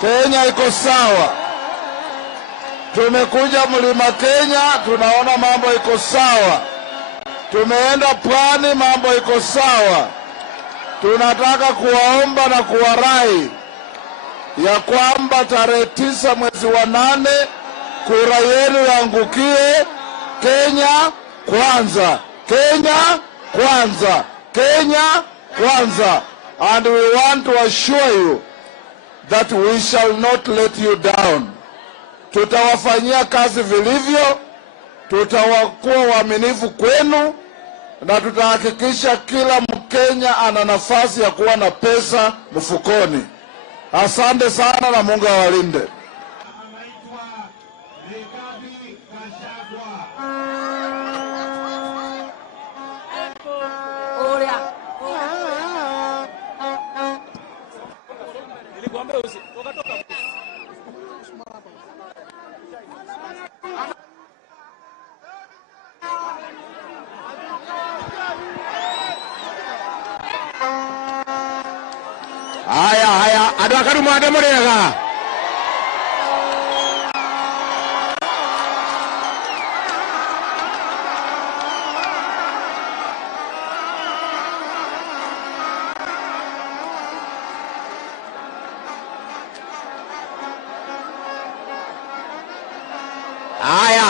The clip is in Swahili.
Kenya iko sawa. Tumekuja Mlima Kenya, tunaona mambo iko sawa. Tumeenda Pwani, mambo iko sawa. Tunataka kuwaomba na kuwarai ya kwamba tarehe 9 mwezi wa 8 kura yenu yaangukie Kenya kwanza. Kenya kwanza. Kenya kwanza. And we want to assure you that we shall not let you down. Tutawafanyia kazi vilivyo, tutakuwa waaminifu kwenu, na tutahakikisha kila Mkenya ana nafasi ya kuwa na pesa mfukoni. Asante sana na Mungu awalinde. Haya, adakaru mwade murega. Haya,